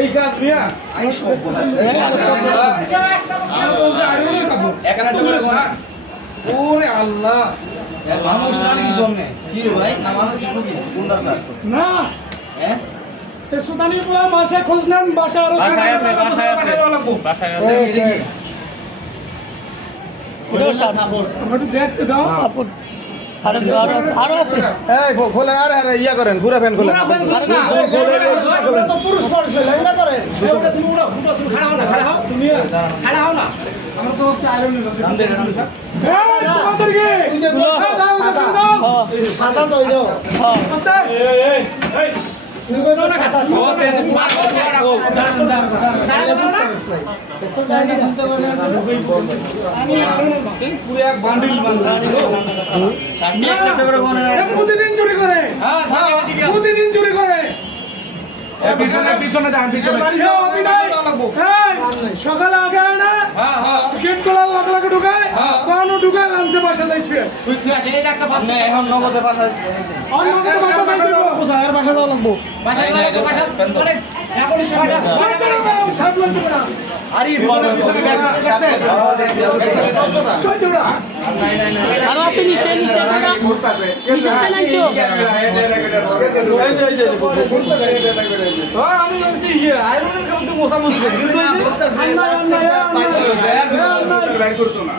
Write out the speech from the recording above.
এই গাছ মিয়া ওরে আল্লাহ মানুষ না কি জন্য কি রে ভাই না মানুষ কি কোনটা স্যার না হ্যাঁ এ সুদানি পোলা মাসে খোঁজ নেন বাসা আরো বাসায় আছে একটু দেখতে দাও আরো আছে এই খোলেন আরে ইয়া করেন ঘুরে ফ্যান খোলেন তো পুরুষ মানুষ লাইলা করেন ওটা তুমি উড়ো উড়ো তুমি খাড়া হও না খাড়া হও না আমরা তো হচ্ছে আয়রনের লোক তোমাদেরকে দাও সাদা দাও দাও তুমি কই দাও না খাতা পুরো এক বান্ডিল বান্ডিল সামনে একটা করে কোন প্রতিদিন চুরি করে হ্যাঁ প্রতিদিন চুরি করে পিছনে যান পিছনে সকালে আগে হয় না গেট খোলার লগে লগে ঢুকায় কোনো ঢুকায় লাঞ্চে বাসা দেখবে তুই তুই আছে এটা একটা বাস এখন নগদে পাঠা অন্যকে বাসা দেখবে আর বাসা দাও লাগবো বাসা করে এখন সেটা সাত লাঞ্চ করে আরে চল চল আরো আছে নিচে নিচে নিচে চালাইছো আমি ভাবছি ইয়ে আয়রনের কাম তো মোছা মুছি আল্লাহ আল্লাহ বাইর করতো না